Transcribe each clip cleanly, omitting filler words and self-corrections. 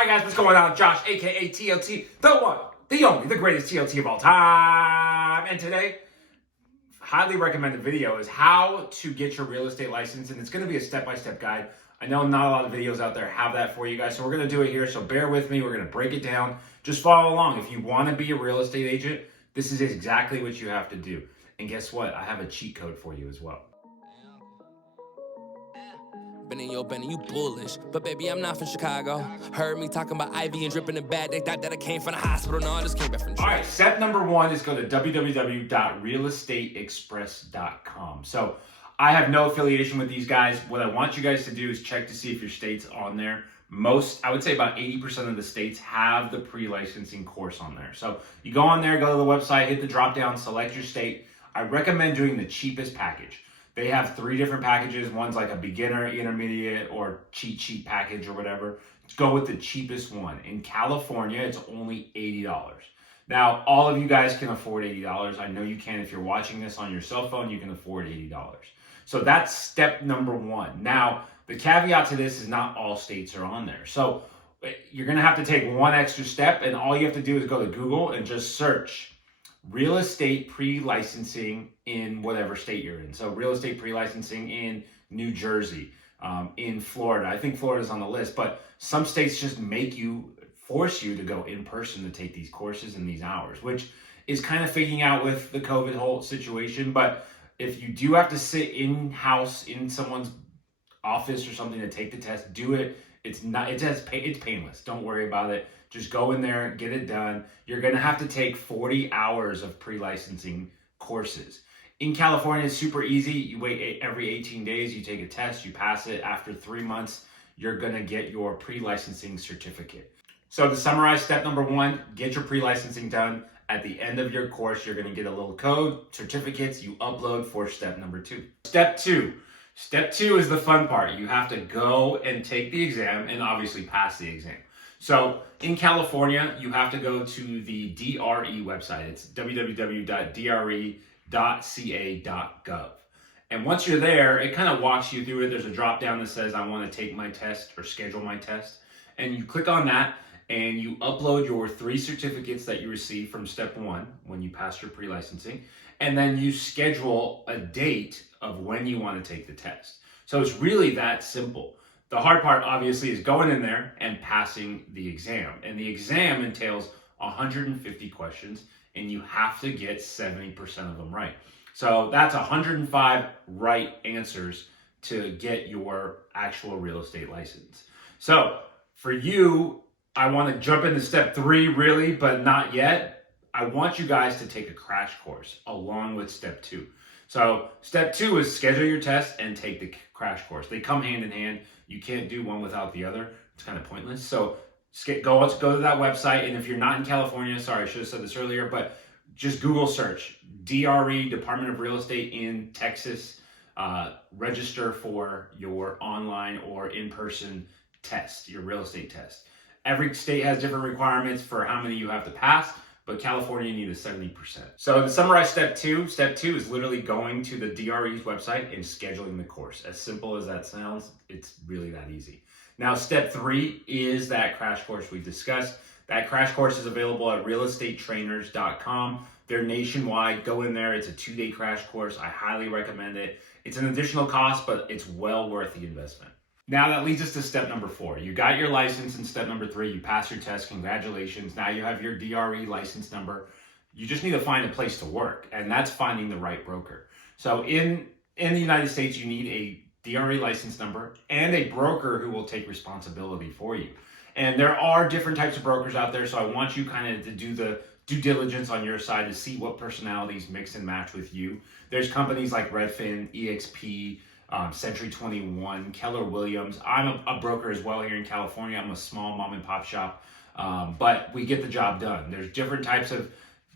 Alright guys, what's going on? Josh, aka TLT, the one, the only, the greatest TLT of all time. And today, highly recommended video is how to get your real estate license. And it's going to be a step-by-step guide. I know not a lot of videos out there have that for you guys, so we're going to do it here. So bear with me. We're going to break it down. Just follow along. If you want to be a real estate agent, this is exactly what you have to do. And guess what? I have a cheat code for you as well. Benny, you bullish. But baby, I'm not from Chicago. Heard me talking about Ivy and dripping in bad. They thought that I came from the hospital. No, I just came back from All right, step number one is go to www.realestateexpress.com. So I have no affiliation with these guys. What I want you guys to do is check to see if your state's on there. I would say about 80% of the states have the pre-licensing course on there. So you go on there, go to the website, hit the drop down, select your state. I recommend doing the cheapest package. They have 3 different packages. One's like a beginner, intermediate, or cheat sheet package or whatever. Let's go with the cheapest one. In California, it's only $80. Now, all of you guys can afford $80. I know you can. If you're watching this on your cell phone, you can afford $80. So that's step number one. Now, the caveat to this is not all states are on there. So you're going to have to take one extra step, and all you have to do is go to Google and just search real estate pre-licensing in whatever state you're in. So real estate pre-licensing in New Jersey, in Florida. I think Florida's on the list, but some states just force you to go in person to take these courses in these hours, which is kind of figuring out with the COVID whole situation. But if you do have to sit in-house in someone's office or something to take the test, do it. It's painless. Don't worry about it. Just go in there, get it done. You're going to have to take 40 hours of pre-licensing courses. In California, it's super easy. You wait every 18 days, you take a test, you pass it. After 3 months, you're going to get your pre-licensing certificate. So to summarize, step number one, get your pre-licensing done. At the end of your course, you're going to get a little code, certificates you upload for step number two. Step two is the fun part. You have to go and take the exam and obviously pass the exam. So in California, you have to go to the DRE website. It's www.dre.ca.gov. And once you're there, it kind of walks you through it. There's a drop down that says, I want to take my test or schedule my test. And you click on that and you upload your 3 certificates that you received from step 1 when you pass your pre-licensing. And then you schedule a date of when you want to take the test. So it's really that simple. The hard part, obviously, is going in there and passing the exam. And the exam entails 150 questions, and you have to get 70% of them right. So that's 105 right answers to get your actual real estate license. So for you, I want to jump into step 3, really, but not yet. I want you guys to take a crash course along with step 2. So step 2 is schedule your test and take the crash course. They come hand in hand. You can't do one without the other. It's kind of pointless. So go to that website. And if you're not in California, sorry, I should have said this earlier, but just Google search DRE, Department of Real Estate in Texas. Register for your online or in-person test, your real estate test. Every state has different requirements for how many you have to pass. But California, you need a 70%. So to summarize step 2 is literally going to the DRE's website and scheduling the course. As simple as that sounds, it's really that easy. Now, step 3 is that crash course we discussed. That crash course is available at realestatetrainers.com. They're nationwide. Go in there. It's a 2-day crash course. I highly recommend it. It's an additional cost, but it's well worth the investment. Now that leads us to step number 4. You got your license in step number 3. You passed your test. Congratulations. Now you have your DRE license number. You just need to find a place to work, and that's finding the right broker. So in the United States, you need a DRE license number and a broker who will take responsibility for you. And there are different types of brokers out there, so I want you kind of to do the due diligence on your side to see what personalities mix and match with you. There's companies like Redfin, EXP, Century 21, Keller Williams. I'm a broker as well here in California. I'm a small mom and pop shop, but we get the job done. There's different types of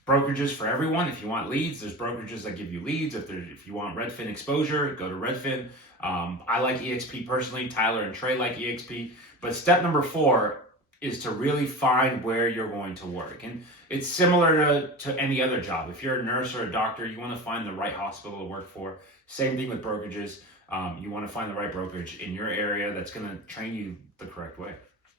brokerages for everyone. If you want leads, there's brokerages that give you leads. If you want Redfin exposure, go to Redfin. I like EXP personally. Tyler and Trey like EXP. But step number 4 is to really find where you're going to work. And it's similar to any other job. If you're a nurse or a doctor, you want to find the right hospital to work for. Same thing with brokerages. You want to find the right brokerage in your area that's going to train you the correct way.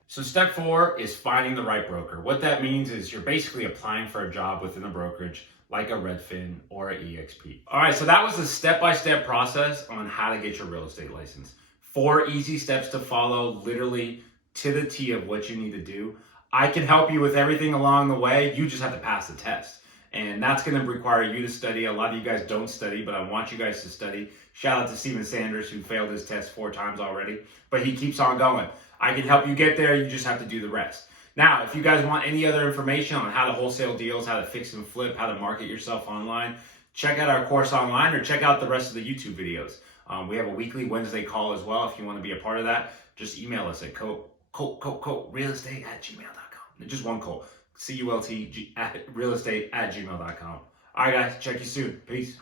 So step 4 is finding the right broker. What that means is you're basically applying for a job within a brokerage like a Redfin or an EXP. All right, so that was a step-by-step process on how to get your real estate license. 4 easy steps to follow, literally to the T of what you need to do. I can help you with everything along the way. You just have to pass the test. And that's going to require you to study. A lot of you guys don't study, but I want you guys to study. Shout out to Steven Sanders, who failed his test 4 times already, but he keeps on going. I can help you get there. You just have to do the rest. Now, if you guys want any other information on how to wholesale deals, how to fix and flip, how to market yourself online, check out our course online or check out the rest of the YouTube videos. We have a weekly Wednesday call as well. If you want to be a part of that, just email us at realestate@gmail.com. Just one call. CULT at realestate@gmail.com. All right, guys, check you soon. Peace.